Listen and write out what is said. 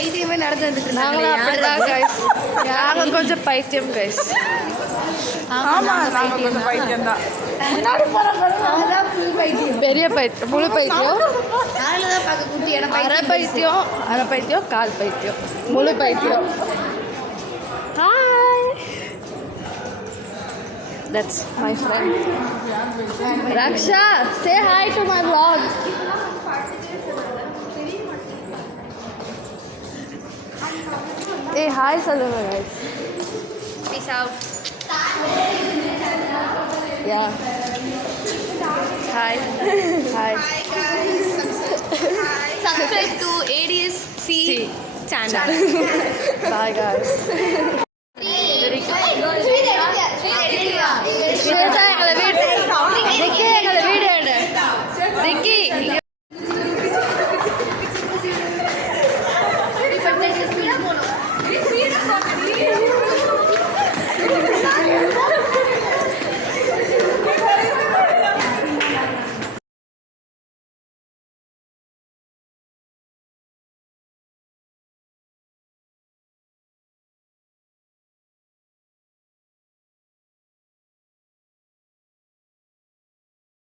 பைத்தியமே நடந்துட்டு நாங்களும் அப்படிதான் கைஸ். நாங்கள் கொஞ்சம் பைத்தியம் கைஸ். பெரிய பைத்தியம், முழு பைத்தியம், அரை பைத்தியம், அரை பைத்தியம், கால் பைத்தியம், முழு பைத்தியம். Hi, that's my friend Raksha. Say hi to my vlog. Hey, hi சொல்லுங்க guys. Peace out. Yeah. Hi. Hi. Hi guys. Subscribe to ADSC channel. Bye guys. Very good.